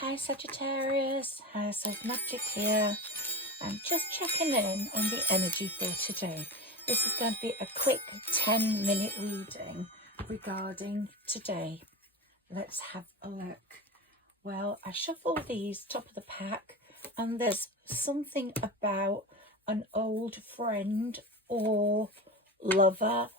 Hi Sagittarius, Higherself Magic here. I'm just checking in on the energy for today. This is going to be a quick 10-minute reading regarding today. Let's have a look. Well, I shuffle these top of the pack and there's something about an old friend or lover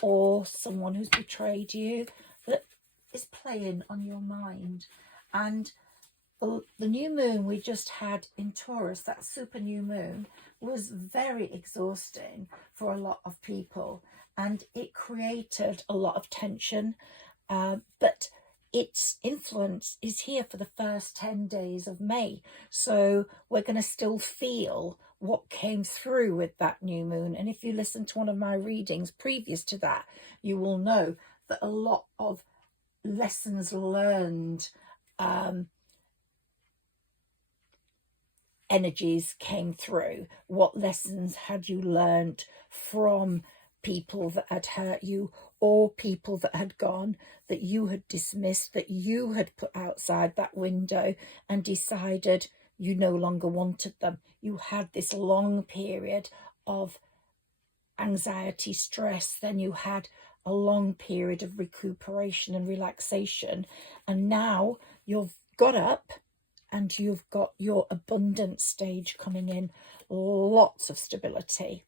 or someone who's betrayed you that is playing on your mind. And the new moon we just had in Taurus, that super new moon, was very exhausting for a lot of people, and it created a lot of tension, but its influence is here for the first 10 days of May, so we're going to still feel what came through with that new moon. And if you listen to one of my readings previous to that, you will know that a lot of lessons learned, energies came through. What lessons had you learned from people that had hurt you, or people that had gone, that you had dismissed, that you had put outside that window and decided you no longer wanted them? You had this long period of anxiety, stress, then you had a long period of recuperation and relaxation, and now you've got up and you've got your abundance stage coming in. Lots of stability,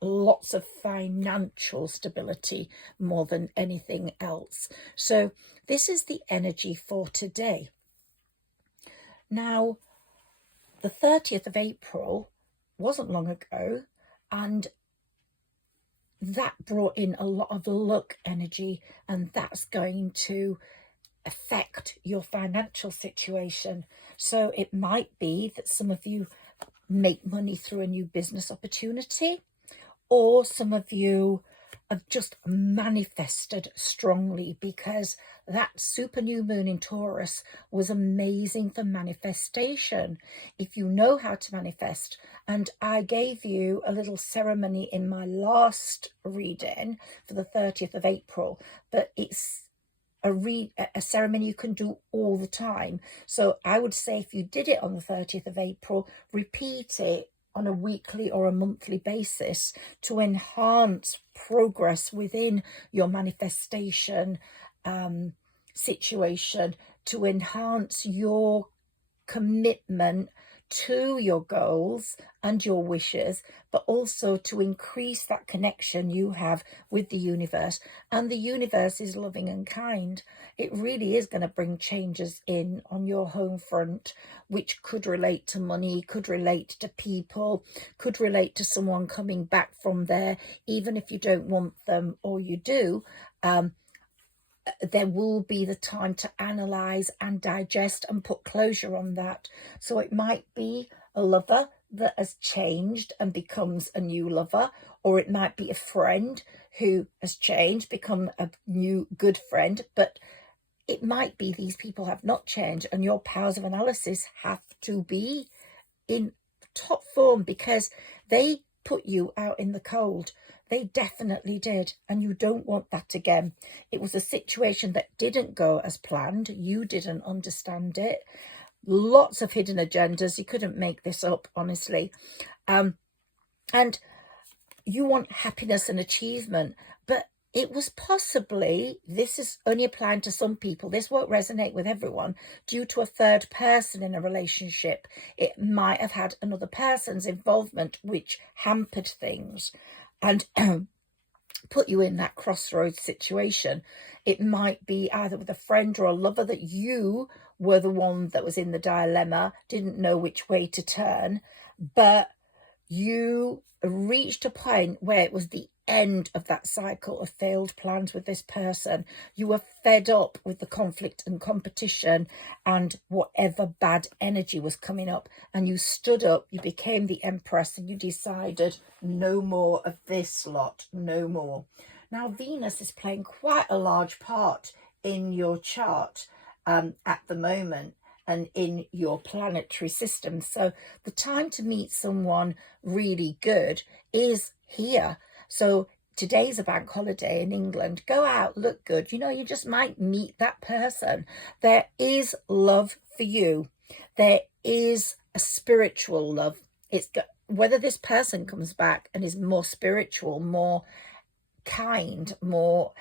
lots of financial stability more than anything else. So this is the energy for today. Now, the 30th of April wasn't long ago, and that brought in a lot of luck energy, and that's going to affect your financial situation. So it might be that some of you make money through a new business opportunity, or some of you have just manifested strongly, because that super new moon in Taurus was amazing for manifestation. If you know how to manifest, and I gave you a little ceremony in my last reading for the 30th of April, but it's a ceremony you can do all the time. So I would say if you did it on the 30th of April, repeat it on a weekly or a monthly basis to enhance progress within your manifestation situation, to enhance your commitment to your goals and your wishes, but also to increase that connection you have with the universe. And the universe is loving and kind. It really is going to bring changes in on your home front, which could relate to money, could relate to people, could relate to someone coming back from there, even if you don't want them or you do. There will be the time to analyze and digest and put closure on that. So it might be a lover that has changed and becomes a new lover, or it might be a friend who has changed, become a new good friend, but it might be these people have not changed, and your powers of analysis have to be in top form, because they put you out in the cold. They definitely did, and you don't want that again. It was a situation that didn't go as planned. You didn't understand it. Lots of hidden agendas. You couldn't make this up, honestly. And you want happiness and achievement, but it was possibly, this is only applying to some people, this won't resonate with everyone, due to a third person in a relationship. It might have had another person's involvement which hampered things and put you in that crossroads situation. It might be either with a friend or a lover that you were the one that was in the dilemma, didn't know which way to turn, but you reached a point where it was the end of that cycle of failed plans with this person. You were fed up with the conflict and competition and whatever bad energy was coming up, and you stood up, you became the empress, and you decided no more of this lot, no more. Now Venus is playing quite a large part in your chart at the moment and in your planetary system. So the time to meet someone really good is here. So today's a bank holiday in England. Go out, look good. You know, you just might meet that person. There is love for you, there is a spiritual love. Whether this person comes back and is more spiritual, more kind, more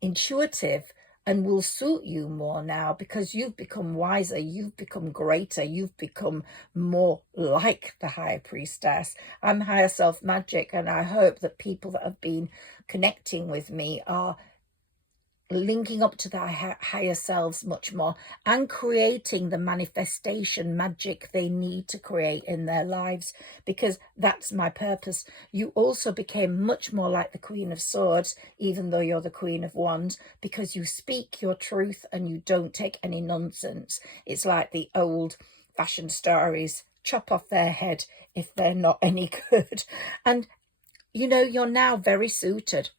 intuitive, and will suit you more now because you've become wiser, you've become greater, you've become more like the higher priestess. I'm higher self magic, and I hope that people that have been connecting with me are linking up to their higher selves much more and creating the manifestation magic they need to create in their lives, because that's my purpose. You also became much more like the Queen of Swords, even though you're the Queen of Wands, because you speak your truth and you don't take any nonsense. It's like the old fashioned stories, chop off their head if they're not any good. And you know, you're now very suited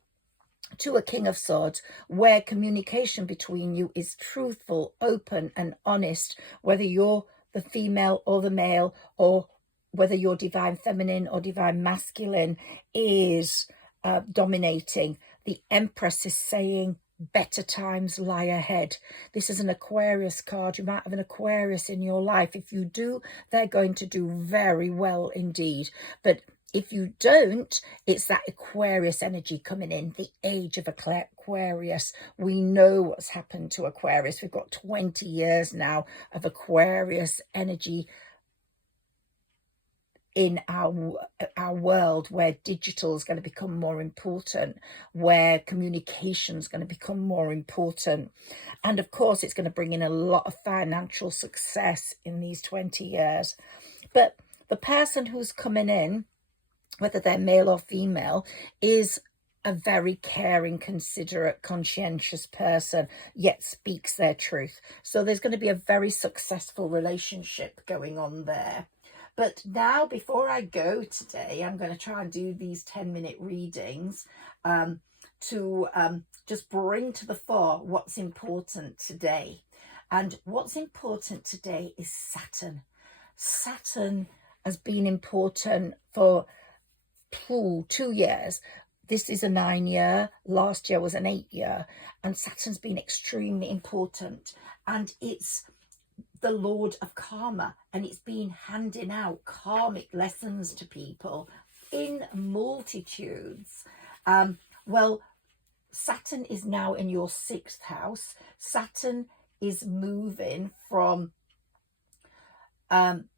to a King of Swords, where communication between you is truthful, open and honest, whether you're the female or the male, or whether you're divine feminine or divine masculine is dominating. The Empress is saying better times lie ahead. This is an Aquarius card. You might have an Aquarius in your life. If you do, they're going to do very well indeed. But if you don't, it's that Aquarius energy coming in, the age of Aquarius. We know what's happened to Aquarius. We've got 20 years now of Aquarius energy in our world, where digital is going to become more important, where communication is going to become more important. And of course, it's going to bring in a lot of financial success in these 20 years. But the person who's coming in, whether they're male or female, is a very caring, considerate, conscientious person, yet speaks their truth. So there's going to be a very successful relationship going on there. But now, before I go today, I'm going to try and do these 10-minute readings to just bring to the fore what's important today. And what's important today is Saturn. Saturn has been important for 2 years. This is a 9-year. Last year was an 8-year. And Saturn's been extremely important. And it's the Lord of Karma. And it's been handing out karmic lessons to people in multitudes. Well, Saturn is now in your 6th house. Saturn is moving from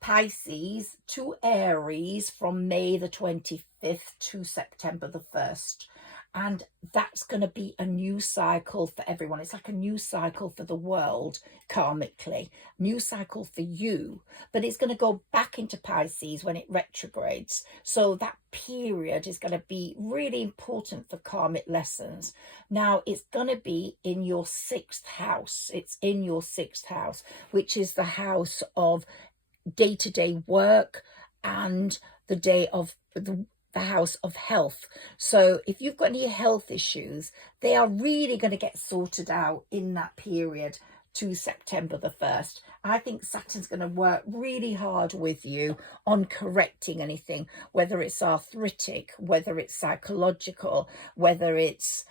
Pisces to Aries from May the 25th to September the 1st. And that's going to be a new cycle for everyone. It's like a new cycle for the world, karmically. New cycle for you. But it's going to go back into Pisces when it retrogrades. So that period is going to be really important for karmic lessons. Now, it's going to be in your 6th house. It's in your 6th house, which is the house of day-to-day work and the house of health. So if you've got any health issues, they are really going to get sorted out in that period to September the 1st. I think Saturn's going to work really hard with you on correcting anything, whether it's arthritic, whether it's psychological, whether it's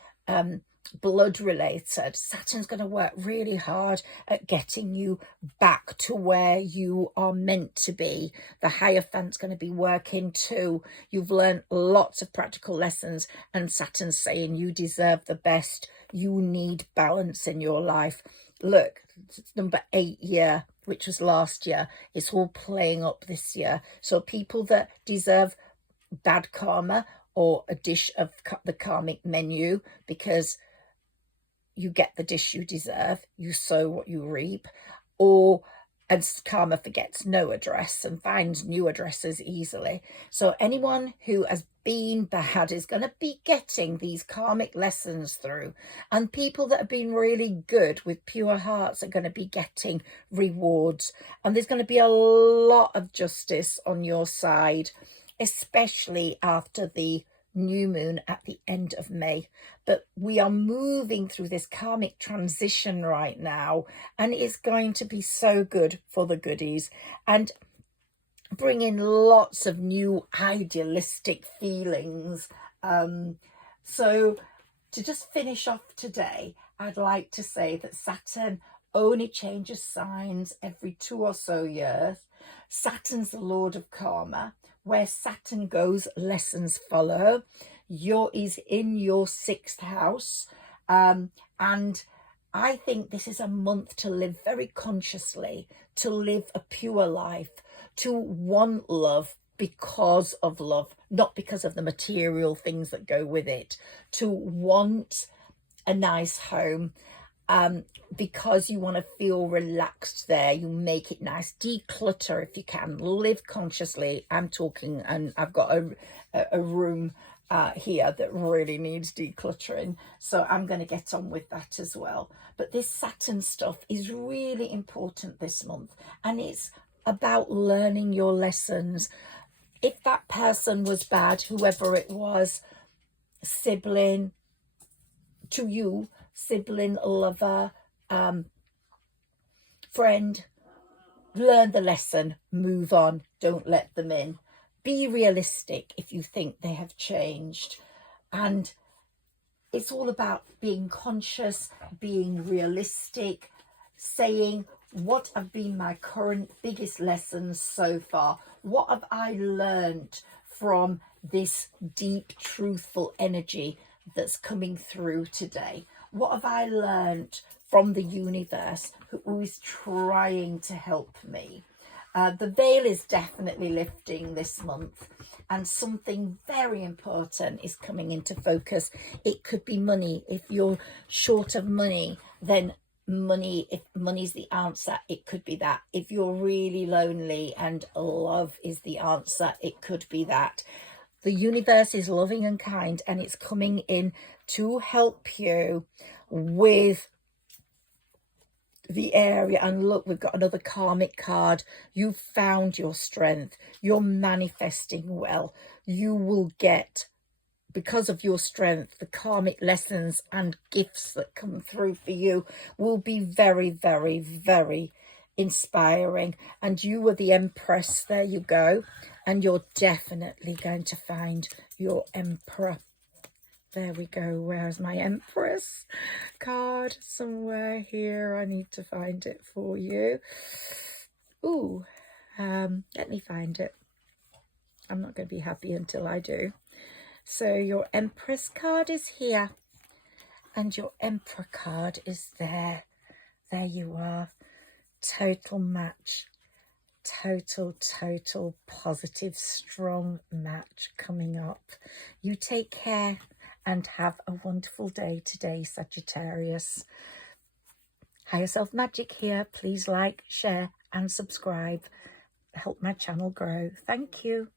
blood related. Saturn's going to work really hard at getting you back to where you are meant to be. The Hierophant's going to be working too. You've learned lots of practical lessons, and Saturn's saying you deserve the best. You need balance in your life. Look, it's number 8 year, which was last year. It's all playing up this year. So people that deserve bad karma, or a dish of the karmic menu, because you get the dish you deserve, you sow what you reap, or as karma forgets no address and finds new addresses easily. So anyone who has been bad is going to be getting these karmic lessons through, and people that have been really good with pure hearts are going to be getting rewards, and there's going to be a lot of justice on your side, especially after the new moon at the end of May. But we are moving through this karmic transition right now, and it's going to be so good for the goodies and bring in lots of new idealistic feelings. So to just finish off today, I'd like to say that Saturn only changes signs every 2 or so years. Saturn's the lord of karma. Where Saturn goes, lessons follow. Is in your 6th house. And I think this is a month to live very consciously, to live a pure life, to want love because of love, not because of the material things that go with it, to want a nice home, because you want to feel relaxed there. You make it nice. Declutter if you can. Live consciously. I'm talking, and I've got a room here that really needs decluttering, so I'm going to get on with that as well. But this Saturn stuff is really important this month, and it's about learning your lessons. If that person was bad, whoever it was, sibling to you, sibling, lover, friend, learn the lesson, move on, don't let them in. Be realistic if you think they have changed. And it's all about being conscious, being realistic, saying, what have been my current biggest lessons so far? What have I learned from this deep, truthful energy that's coming through today? What have I learned from the universe who is trying to help me? The veil is definitely lifting this month, and something very important is coming into focus. It could be money. If you're short of money, then money, if money's the answer, it could be that. If you're really lonely and love is the answer, it could be that. The universe is loving and kind, and it's coming in to help you with the area. And look, we've got another karmic card. You've found your strength. You're manifesting well. You will get, because of your strength, the karmic lessons and gifts that come through for you will be very, very, very inspiring. And you were the Empress. There you go. And you're definitely going to find your Emperor. There we go. Where's my Empress card? Somewhere here. I need to find it for you. Ooh, let me find it. I'm not going to be happy until I do. So your Empress card is here, and your Emperor card is there. There you are. Total match. Total positive, strong match coming up. You take care and have a wonderful day today, Sagittarius. Higher Self Magic here. Please like, share and subscribe. Help my channel grow. Thank you.